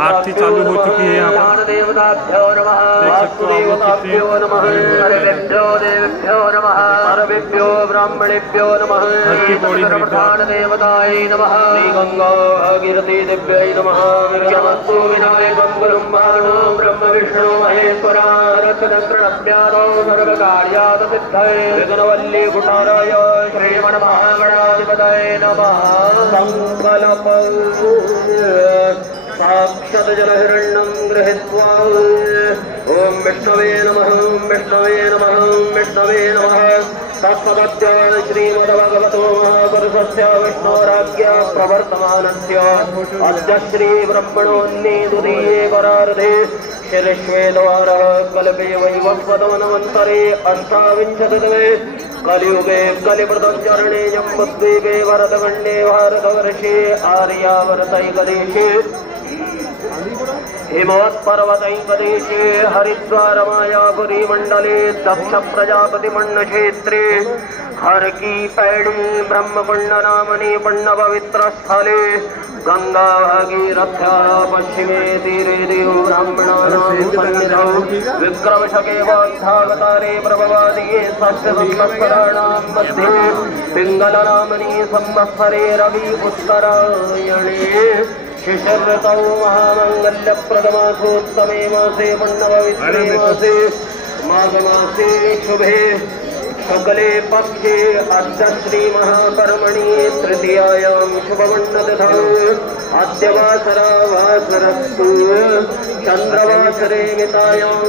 आरती चालू हो चुकी है यहाँ पर। देख सकते हो आप सर्वेभ्यो ब्राह्मणेभ्यो नमः। देवताय नमः। गंगा भागीरथी दिव्यै नमः। विक्रमस्तु विनायकं गुरुं भानो ब्रह्म विष्णु महेश्वरा रत्नप्रणप्यादौ सर्वकार्यात् सिद्धये विघ्नवल्ली कुटाराय श्रीमन् महागणाधिपतये नमः। संकल्पौ साक्षात् जलहिरण्यं गृहीत्वा ओम विष्णवे नमः ओम विष्णवे नमः ओम विष्णवे नमः। तत्सदस्य श्रीमद्भगवतो महापुरुषस्य विष्णोराज्ञा प्रवर्तमानस्य अद्य श्रीब्रह्मणोऽन्ये द्वितीये परार्धे शिरश्वेद्वारः कल्पे वैवस्वतमन्वन्तरे अष्टाविंशतितमे कलियुगे कलिप्रदचरणे जम्बुद्वीपे भरतखण्डे भारतवर्षे आर्यावर्तैकदेशे हिमवत्पर्वतैकदेशे हरिद्वार मायापुरी मंडले दक्ष प्रजापति मण्डक्षेत्रे हरकी पैड़ी ब्रह्मकुंड नामनी पुण्य पवित्र स्थले गंगा भागीरथ्या पश्चिमे तीरे देव ब्राह्मणानां सन्निधौ विक्रमशके वाग्धावतारे प्रभवादिये षष्ठ संवत्सराणां मध्ये पिंगलनामनी संवत्सरे रवि उत्तरायणे शिशिरतौ महामंगल्यप्रदमासोत्तमे मासे पुण्यपवित्रे मासे माघमासे शुभे शुक्ले पक्षे अद्य श्रीमहाकर्मणि तृतीयायां शुभमण्डलतिथौ अद्य वासरा वासरस्तु चन्द्रवासरे मितायां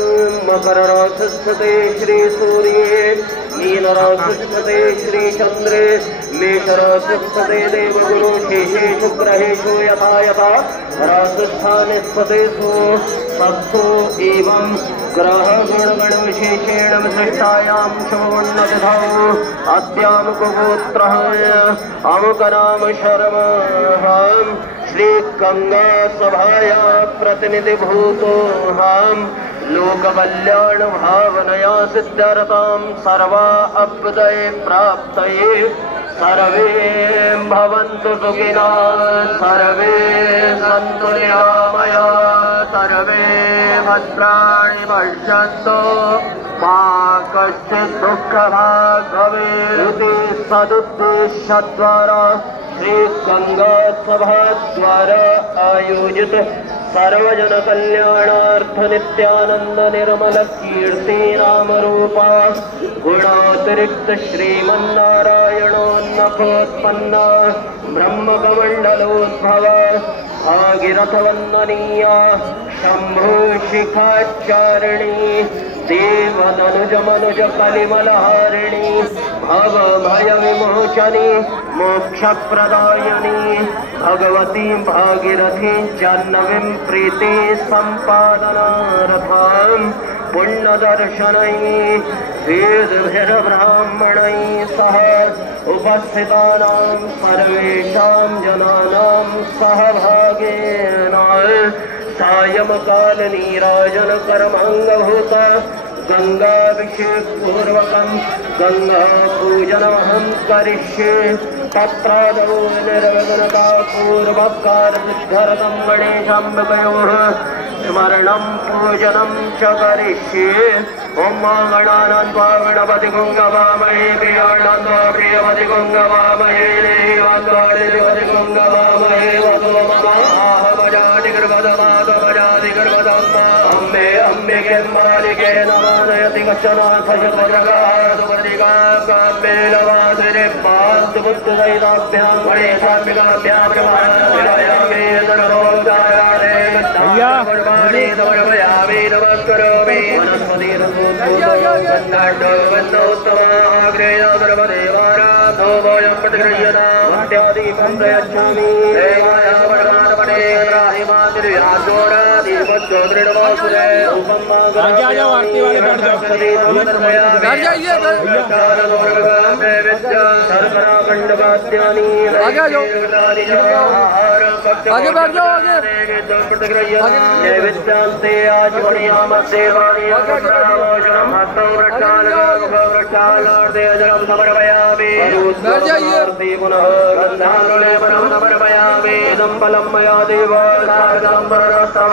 मकरराशिस्थिते श्रीसूर्ये मीनराशिस्थिते श्रीचन्द्रे मेषराशिस्थिते देवगुरु शेषेषु ग्रहेषु यथा यथा राशिस्थाने स्थितेषु तत्सु एवं ग्रहगणगणविशेषेण विशिष्टायां शुभमण्डलतिथौ अद्यामुकगोत्रः अमुकनाम शर्माहं श्रीगङ्गासभाया प्रतिनिधिभूतोऽहं लोककल्याण भावनया सिद्ध्यर्थं सर्वा अभ्युदये प्राप्तये सर्वे भवन्तु सुखिनः सर्वे सन्तु निरामयाः सर्वे भद्राणि पश्यन्तु मा कश्चित् दुःखभाग् भवेत् इति सदुद्देश्यद्वारा श्रीगङ्गासभाद्वारा आयोजित सर्वजन कल्याणार्थ नित्यानंद निर्मल कीर्ति नाम रूपा गुणातिरिक्त श्रीमन्नारायणोन्मुखोत्पन्न ब्रह्मकमण्डलोद्भव भागीरथवन्दनीया शंभो शिखाचारिणी देवतनुज मनुज कलिमलहारिणी भव भय विमोचनी मोक्षप्रदायिनी भगवती भागीरथी जाह्नवीं प्रीति सम्पादनार्थं पुण्यदर्शनैः वेदभिर्ब्राह्मणैः सह उपस्थितानां सर्वेषां जनानां सहभागेन सायंकाल नीराजन कर्मांगभूत गंगाभिषेकपूर्वकं गंगा पूजनमहं करिष्ये तत्रादौ निर्विघ्नतापूर्वकारसिद्ध्यर्थं गणेशाम्बिकयोः स्मरणं पूजनं च करिष्ये ओम गणानां त्वा गणपति गंगवामहे प्रियाणां त्वा प्रियपति गंगवामहे देवात्वादिपति गंगवामहे वदो मम आहवजाति गर्भदमादवजाति गर्भदम्मा अम्बे अम्बिके मालिके नमानयति गच्छनाथ शतप्रगादुपदिकाम्बे लवादिरे पादुबुद्धसहिताभ्यां गणेशाम्बिकाभ्यां प्रमाणयामि तनरोदायारे गच्छामि तमर्पयामि नमस्करोमि वनस्पतिरसोत्तमाग्रेयसर्वदेवाराधो भोजं प्रतिगृह्यतामत्यादीपं प्रयच्छामि देवाय परमात्मने त्राहि मातृयाजोरादीपज्योतिर्नमोऽस्तुते रूपं मागरामि शर्कराखण्डवाद्यानि आगे बैठ जाओ आगे विद्यांते आज बढ़िया देवानी पुनः पीताम्बरवस्त्रम्